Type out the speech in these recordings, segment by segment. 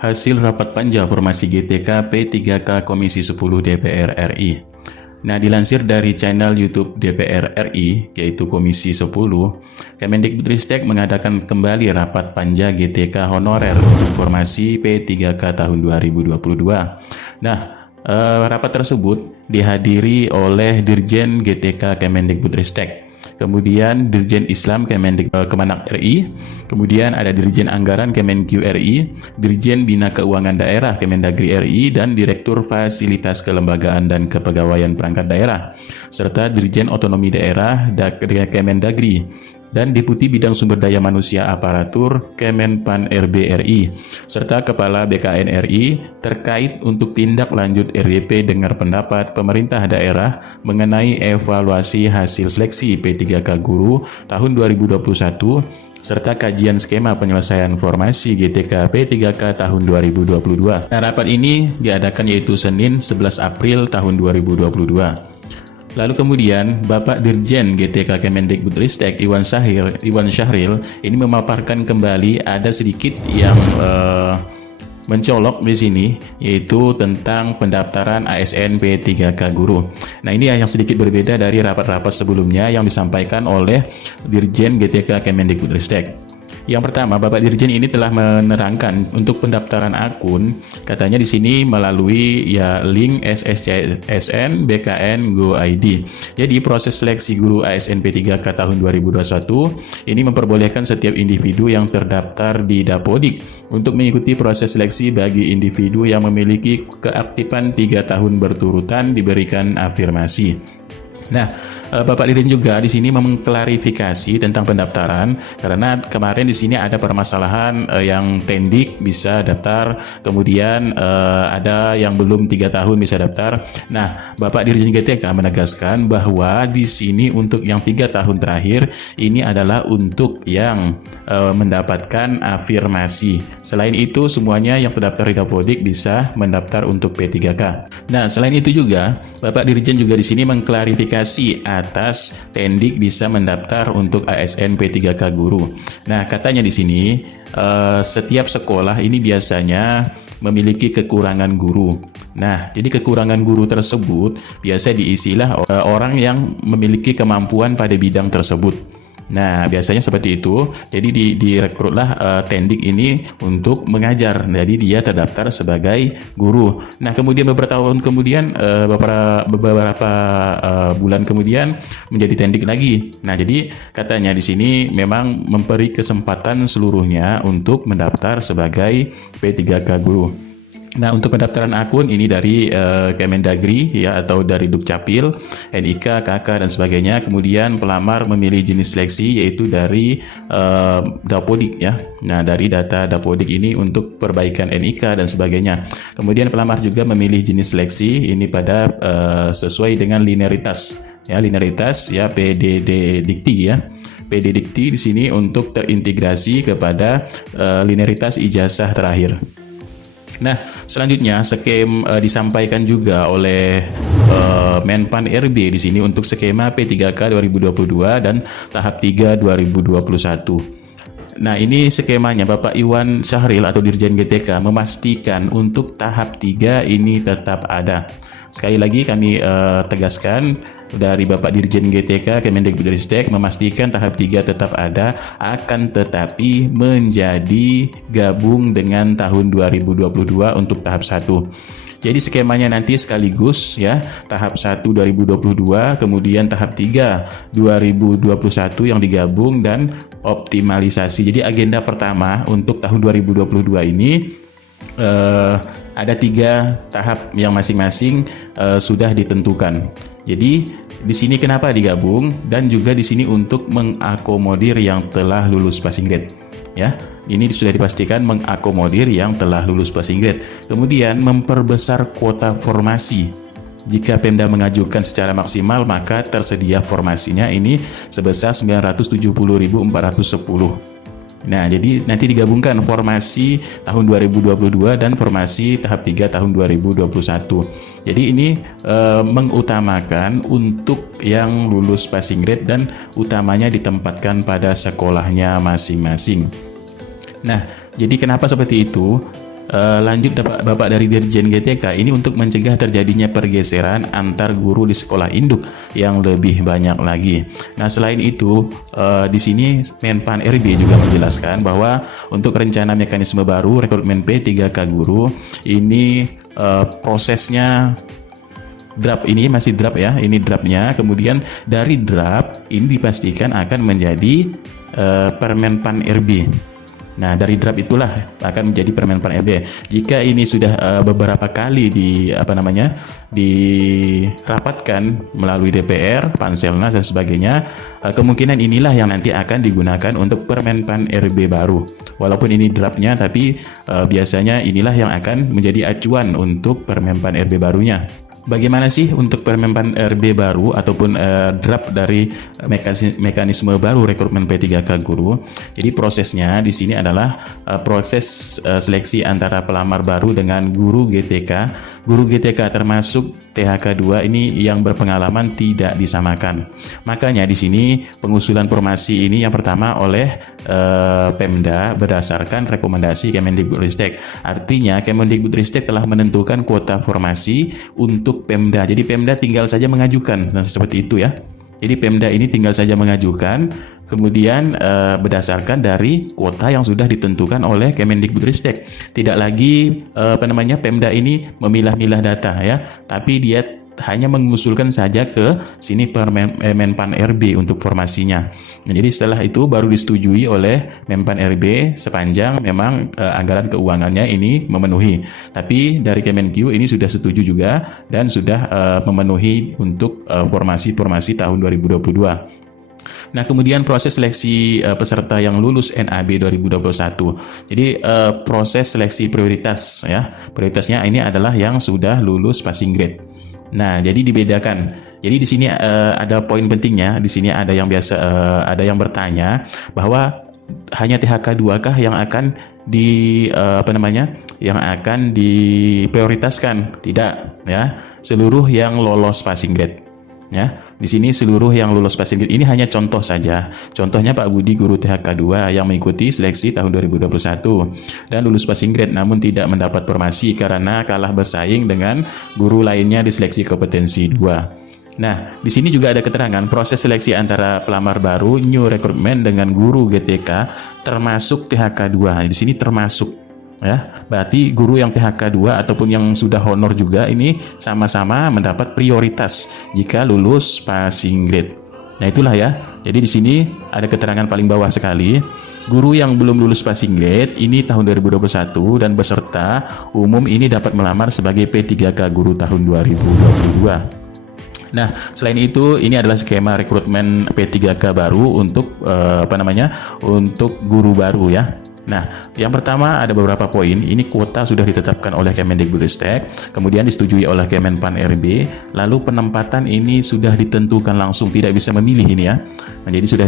Hasil rapat panja formasi GTK P3K Komisi 10 DPR RI. Nah, dilansir dari channel YouTube DPR RI, yaitu Komisi 10, Kemendikbudristek mengadakan kembali rapat panja GTK honorer untuk formasi P3K tahun 2022. Nah, rapat tersebut dihadiri oleh Dirjen GTK Kemendikbudristek, kemudian Dirjen Islam Kemenak RI, kemudian ada Dirjen Anggaran Kemenq RI, Dirjen Bina Keuangan Daerah Kemendagri RI, dan Direktur Fasilitas Kelembagaan dan Kepegawaian Perangkat Daerah, serta Dirjen Otonomi Daerah Kemendagri, dan Deputi Bidang Sumber Daya Manusia Aparatur Kemenpan RB RI, serta Kepala BKN RI terkait untuk tindak lanjut RDP dengar pendapat pemerintah daerah mengenai evaluasi hasil seleksi P3K Guru tahun 2021 serta kajian skema penyelesaian formasi GTK P3K tahun 2022. Nah, rapat ini diadakan yaitu Senin 11 April tahun 2022. Lalu kemudian Bapak Dirjen GTK Kemendikbudristek Iwan Syahril ini memaparkan kembali ada sedikit yang mencolok di sini, yaitu tentang pendaftaran ASN P3K Guru. Nah, ini yang sedikit berbeda dari rapat-rapat sebelumnya yang disampaikan oleh Dirjen GTK Kemendikbudristek. Yang pertama, Bapak Dirjen ini telah menerangkan untuk pendaftaran akun, katanya di sini melalui link SSCSN BKN Go ID. Jadi proses seleksi guru ASN P3K tahun 2021 ini memperbolehkan setiap individu yang terdaftar di Dapodik untuk mengikuti proses seleksi bagi individu yang memiliki keaktifan 3 tahun berturutan diberikan afirmasi. Nah, Bapak Dirjen juga di sini mengklarifikasi tentang pendaftaran karena kemarin di sini ada permasalahan yang tendik bisa daftar, kemudian ada yang belum 3 tahun bisa daftar. Nah, Bapak Dirjen GTK menegaskan bahwa di sini untuk yang 3 tahun terakhir ini adalah untuk yang mendapatkan afirmasi. Selain itu semuanya yang terdaftar di Dapodik bisa mendaftar untuk P3K. Nah, selain itu juga Bapak Dirjen juga di sini mengklarifikasi atas tendik bisa mendaftar untuk ASN P3K Guru. Nah, katanya di sini setiap sekolah ini biasanya memiliki kekurangan guru. Nah, jadi kekurangan guru tersebut biasa diisilah orang yang memiliki kemampuan pada bidang tersebut. Nah, biasanya seperti itu. Jadi direkrutlah tendik ini untuk mengajar. Jadi dia terdaftar sebagai guru. Nah, kemudian beberapa tahun kemudian, beberapa bulan kemudian menjadi tendik lagi. Nah, jadi katanya di sini memang memberi kesempatan seluruhnya untuk mendaftar sebagai P3K Guru. Nah, untuk pendaftaran akun ini dari Kemendagri ya, atau dari Dukcapil, NIK, KK dan sebagainya. Kemudian pelamar memilih jenis seleksi yaitu dari Dapodik ya. Nah, dari data Dapodik ini untuk perbaikan NIK dan sebagainya. Kemudian pelamar juga memilih jenis seleksi ini pada sesuai dengan linearitas ya, PDD Dikti ya. PD Dikti di sini untuk terintegrasi kepada linearitas ijazah terakhir. Nah, selanjutnya disampaikan juga oleh Menpan RB di sini untuk skema P3K 2022 dan tahap 3 2021. Nah, ini skemanya Bapak Iwan Syahril atau Dirjen GTK memastikan untuk tahap 3 ini tetap ada. Sekali lagi kami tegaskan dari Bapak Dirjen GTK Kemendikbudristek memastikan tahap 3 tetap ada, akan tetapi menjadi gabung dengan tahun 2022 untuk tahap 1. Jadi skemanya nanti sekaligus ya, tahap 1 2022, kemudian tahap 3 2021 yang digabung dan optimalisasi. Jadi agenda pertama untuk tahun 2022 ini ada 3 tahap yang masing-masing sudah ditentukan. Jadi di sini kenapa digabung, dan juga di sini untuk mengakomodir yang telah lulus passing grade. Ya, ini sudah dipastikan mengakomodir yang telah lulus passing grade. Kemudian memperbesar kuota formasi. Jika Pemda mengajukan secara maksimal, maka tersedia formasinya ini sebesar 970.410. Nah, jadi nanti digabungkan formasi tahun 2022 dan formasi tahap 3 tahun 2021. Jadi ini mengutamakan untuk yang lulus passing grade dan utamanya ditempatkan pada sekolahnya masing-masing. Nah, jadi kenapa seperti itu? lanjut Bapak dari Dirjen GTK ini untuk mencegah terjadinya pergeseran antar guru di sekolah induk yang lebih banyak lagi. Nah, selain itu di sini Menpan RB juga menjelaskan bahwa untuk rencana mekanisme baru rekrutmen P3K guru ini prosesnya draft, ini masih draft ya, ini draftnya. Kemudian dari draft ini dipastikan akan menjadi Permenpan RB. Nah, dari draft itulah akan menjadi Permenpan RB. Jika ini sudah beberapa kali dirapatkan melalui DPR, Panselnas dan sebagainya, kemungkinan inilah yang nanti akan digunakan untuk Permenpan RB baru. Walaupun ini draftnya, tapi biasanya inilah yang akan menjadi acuan untuk Permenpan RB barunya. Bagaimana sih untuk Permenpan RB baru ataupun draft dari mekanisme baru rekrutmen P3K guru? Jadi prosesnya di sini adalah proses seleksi antara pelamar baru dengan guru GTK. Guru GTK termasuk THK2 ini yang berpengalaman tidak disamakan. Makanya di sini pengusulan formasi ini yang pertama oleh Pemda berdasarkan rekomendasi Kemendikbudristek. Artinya Kemendikbudristek telah menentukan kuota formasi untuk Pemda. Jadi Pemda tinggal saja mengajukan, nah, seperti itu ya. Jadi Pemda ini tinggal saja mengajukan, kemudian berdasarkan dari kuota yang sudah ditentukan oleh Kemendikbudristek. Tidak lagi Pemda ini memilah-milah data ya, tapi dia hanya mengusulkan saja ke sini Menpan RB untuk formasinya. Nah, jadi setelah itu baru disetujui oleh Menpan RB sepanjang memang anggaran keuangannya ini memenuhi. Tapi dari Kemenkyu ini sudah setuju juga dan sudah memenuhi untuk formasi tahun 2022. Nah, kemudian proses seleksi peserta yang lulus NAB 2021. Jadi proses seleksi prioritas ya. Prioritasnya ini adalah yang sudah lulus passing grade. Nah, jadi dibedakan. Jadi di sini ada poin pentingnya. Di sini ada yang ada yang bertanya bahwa hanya THK2 kah yang akan yang akan diprioritaskan? Tidak, ya. Seluruh yang lolos passing grade. Ya, di sini seluruh yang lulus passing grade ini hanya contoh saja. Contohnya Pak Budi guru THK2 yang mengikuti seleksi tahun 2021 dan lulus passing grade namun tidak mendapat formasi karena kalah bersaing dengan guru lainnya di seleksi kompetensi 2. Nah, di sini juga ada keterangan proses seleksi antara pelamar baru new recruitment dengan guru GTK termasuk THK2. Di sini termasuk ya, berarti guru yang THK2 ataupun yang sudah honor juga ini sama-sama mendapat prioritas jika lulus passing grade. Nah, itulah ya. Jadi di sini ada keterangan paling bawah sekali. Guru yang belum lulus passing grade ini tahun 2021 dan peserta umum ini dapat melamar sebagai P3K guru tahun 2022. Nah, selain itu ini adalah skema rekrutmen P3K baru untuk untuk guru baru ya. Nah, yang pertama ada beberapa poin. Ini kuota sudah ditetapkan oleh Kemendikbudristek, kemudian disetujui oleh Kemenpan RB, lalu penempatan ini sudah ditentukan langsung, tidak bisa memilih ini ya. Nah, jadi sudah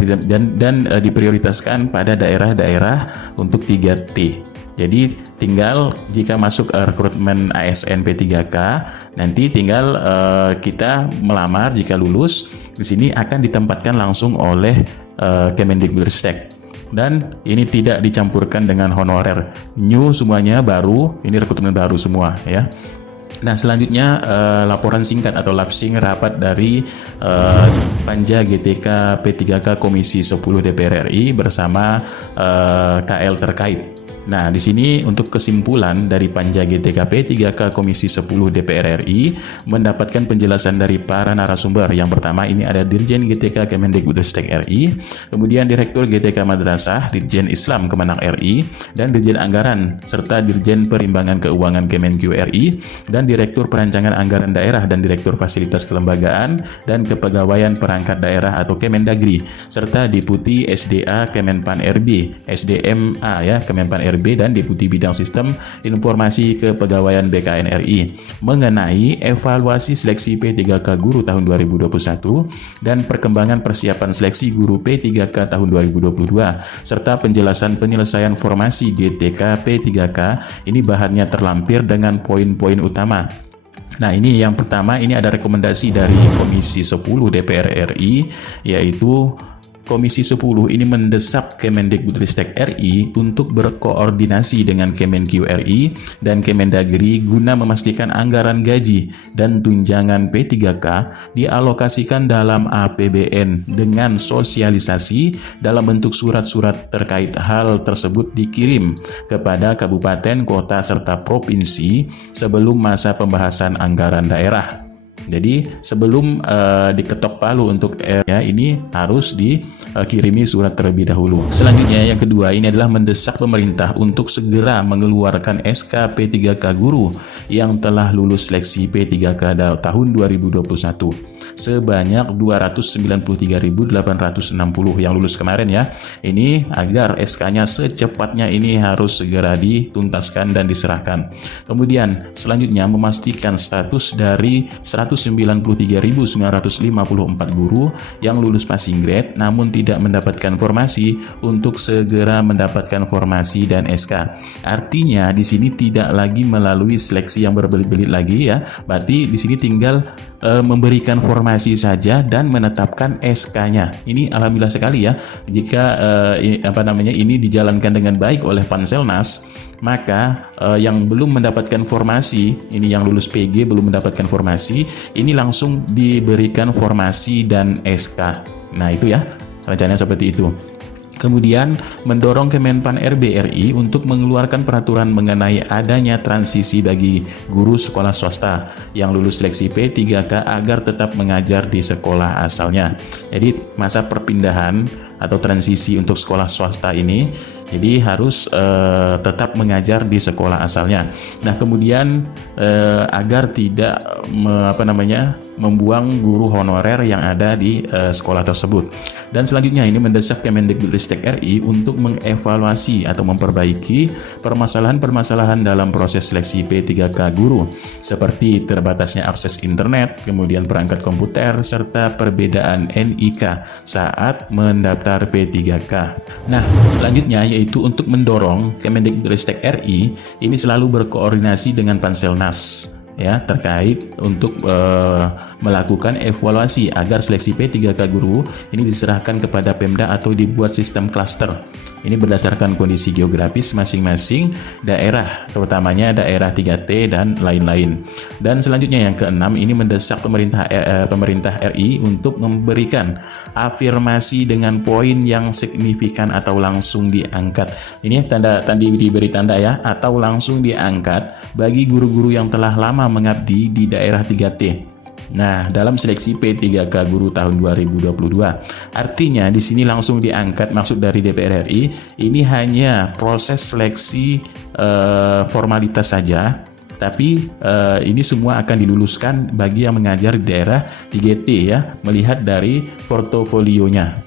dan diprioritaskan pada daerah-daerah untuk 3T. Jadi tinggal jika masuk rekrutmen ASN P3K, nanti tinggal kita melamar jika lulus, di sini akan ditempatkan langsung oleh Kemendikbudristek. Dan ini tidak dicampurkan dengan honorer. New semuanya baru, ini rekrutmen baru semua ya. Nah, selanjutnya laporan singkat atau lapsing rapat dari Panja GTK P3K Komisi 10 DPR RI bersama KL terkait. Nah, di sini untuk kesimpulan dari Panja GTK P3K Komisi 10 DPR RI mendapatkan penjelasan dari para narasumber. Yang pertama ini ada Dirjen GTK Kemendikbudristek RI, kemudian Direktur GTK Madrasah, Dirjen Islam Kemenang RI, dan Dirjen Anggaran, serta Dirjen Perimbangan Keuangan Kemenkyu RI, dan Direktur Perancangan Anggaran Daerah dan Direktur Fasilitas Kelembagaan dan Kepegawaian Perangkat Daerah atau Kemendagri, serta Deputi SDA Kemenpan RB, SDMA ya Kemenpan RB, dan Deputi Bidang Sistem Informasi Kepegawaian BKN RI mengenai evaluasi seleksi P3K guru tahun 2021 dan perkembangan persiapan seleksi guru P3K tahun 2022 serta penjelasan penyelesaian formasi GTK P3K. Ini bahannya terlampir dengan poin-poin utama. Nah, ini yang pertama, ini ada rekomendasi dari Komisi 10 DPR RI, yaitu Komisi 10 ini mendesak Kemendikbudristek RI untuk berkoordinasi dengan Kemenq RI dan Kemendagri guna memastikan anggaran gaji dan tunjangan P3K dialokasikan dalam APBN dengan sosialisasi dalam bentuk surat-surat terkait hal tersebut dikirim kepada kabupaten, kota, serta provinsi sebelum masa pembahasan anggaran daerah. Jadi sebelum diketok palu untuk ini harus dikirimi surat terlebih dahulu. Selanjutnya yang kedua ini adalah mendesak pemerintah untuk segera mengeluarkan SK P3K guru yang telah lulus seleksi P3K tahun 2021 sebanyak 293.860 yang lulus kemarin ya. Ini agar SK-nya secepatnya ini harus segera dituntaskan dan diserahkan. Kemudian selanjutnya memastikan status dari 193.954 guru yang lulus passing grade namun tidak mendapatkan formasi untuk segera mendapatkan formasi dan SK. Artinya di sini tidak lagi melalui seleksi yang berbelit-belit lagi ya. Berarti di sini tinggal memberikan formasi saja dan menetapkan SK-nya. Ini alhamdulillah sekali ya. Jika ini dijalankan dengan baik oleh Panselnas, maka yang belum mendapatkan formasi, ini yang lulus PG belum mendapatkan formasi, ini langsung diberikan formasi dan SK. Nah itu ya, rencananya seperti itu. Kemudian mendorong Kemenpan RB RI untuk mengeluarkan peraturan mengenai adanya transisi bagi guru sekolah swasta yang lulus seleksi P3K agar tetap mengajar di sekolah asalnya. Jadi masa perpindahan atau transisi untuk sekolah swasta ini jadi harus tetap mengajar di sekolah asalnya. Nah kemudian agar tidak membuang guru honorer yang ada di sekolah tersebut. Dan selanjutnya ini mendesak Kemendikbudristek RI untuk mengevaluasi atau memperbaiki permasalahan-permasalahan dalam proses seleksi P3K guru seperti terbatasnya akses internet, kemudian perangkat komputer, serta perbedaan NIK saat mendaftar P3K. Nah, selanjutnya yaitu untuk mendorong Kemendikbudristek RI ini selalu berkoordinasi dengan Panselnas ya terkait untuk melakukan evaluasi agar seleksi P3K guru ini diserahkan kepada Pemda atau dibuat sistem klaster. Ini berdasarkan kondisi geografis masing-masing daerah, terutamanya daerah 3T dan lain-lain. Dan selanjutnya yang keenam ini mendesak pemerintah RI untuk memberikan afirmasi dengan poin yang signifikan atau langsung diangkat. Ini diberi tanda ya, atau langsung diangkat bagi guru-guru yang telah lama mengabdi di daerah 3T. Nah, dalam seleksi P3K guru tahun 2022, artinya di sini langsung diangkat. Maksud dari DPR RI ini hanya proses seleksi formalitas saja, tapi ini semua akan diluluskan bagi yang mengajar di daerah 3T ya, melihat dari portofolionya.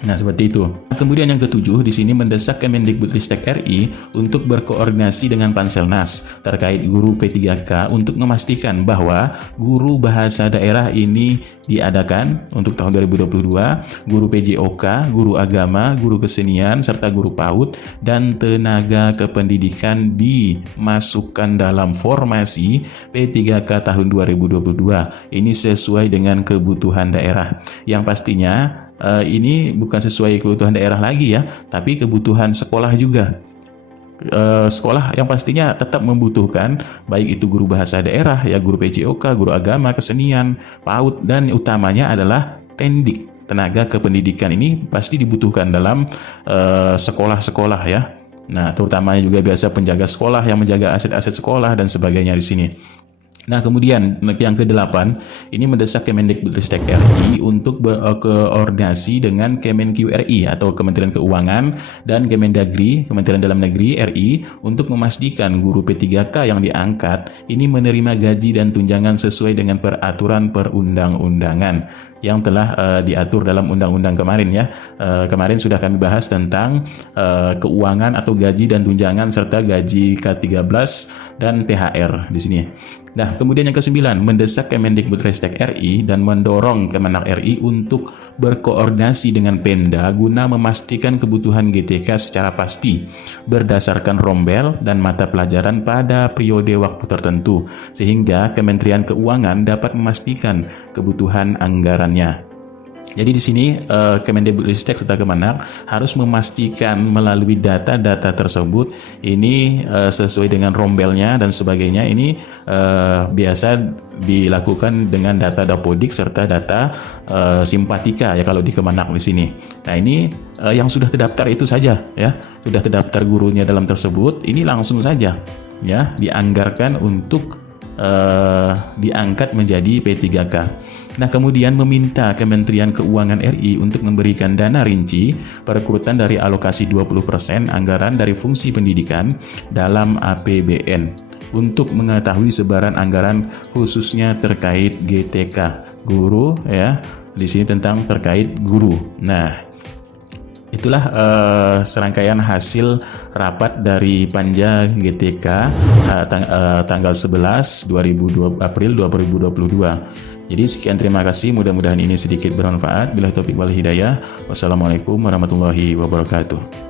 Nah, seperti itu. Kemudian yang ketujuh di sini mendesak Kemendikbudristek RI untuk berkoordinasi dengan Panselnas terkait guru P3K untuk memastikan bahwa guru bahasa daerah ini diadakan untuk tahun 2022, guru PJOK, guru agama, guru kesenian, serta guru PAUD dan tenaga kependidikan dimasukkan dalam formasi P3K tahun 2022. Ini sesuai dengan kebutuhan daerah. Yang pastinya ini bukan sesuai kebutuhan daerah lagi ya, tapi kebutuhan sekolah juga. Sekolah yang pastinya tetap membutuhkan baik itu guru bahasa daerah ya, guru PJOK, guru agama, kesenian, PAUD, dan utamanya adalah tendik, tenaga kependidikan. Ini pasti dibutuhkan dalam sekolah-sekolah ya. Nah, terutamanya juga biasa penjaga sekolah yang menjaga aset-aset sekolah dan sebagainya di sini. Nah, kemudian yang ke-8 ini mendesak Kemendikbudristek RI untuk berkoordinasi dengan Kemenq RI atau Kementerian Keuangan dan Kemendagri, Kementerian Dalam Negeri RI untuk memastikan guru P3K yang diangkat ini menerima gaji dan tunjangan sesuai dengan peraturan perundang-undangan yang telah diatur dalam undang-undang kemarin ya. Kemarin sudah kami bahas tentang keuangan atau gaji dan tunjangan serta gaji K13 dan THR di sini. Nah, kemudian yang ke-9 mendesak Kemendikbudristek RI dan mendorong Kemenak RI untuk berkoordinasi dengan Pemda guna memastikan kebutuhan GTK secara pasti berdasarkan rombel dan mata pelajaran pada periode waktu tertentu sehingga Kementerian Keuangan dapat memastikan kebutuhan anggarannya. Jadi di sini Kemendikbudristek serta Kemenak harus memastikan melalui data-data tersebut ini sesuai dengan rombelnya dan sebagainya. Ini biasa dilakukan dengan data Dapodik serta data Simpatika ya kalau di Kemenak di sini. Nah ini yang sudah terdaftar itu saja ya, sudah terdaftar gurunya dalam tersebut, ini langsung saja ya dianggarkan untuk diangkat menjadi P3K. Nah, kemudian meminta Kementerian Keuangan RI untuk memberikan dana rinci perekrutan dari alokasi 20% anggaran dari fungsi pendidikan dalam APBN untuk mengetahui sebaran anggaran khususnya terkait GTK guru ya. Di sini tentang terkait guru. Nah, itulah serangkaian hasil rapat dari Panja GTK tanggal 11 April 2022. Jadi sekian, terima kasih, mudah-mudahan ini sedikit bermanfaat. Billahi taufiq wal hidayah. Wassalamualaikum warahmatullahi wabarakatuh.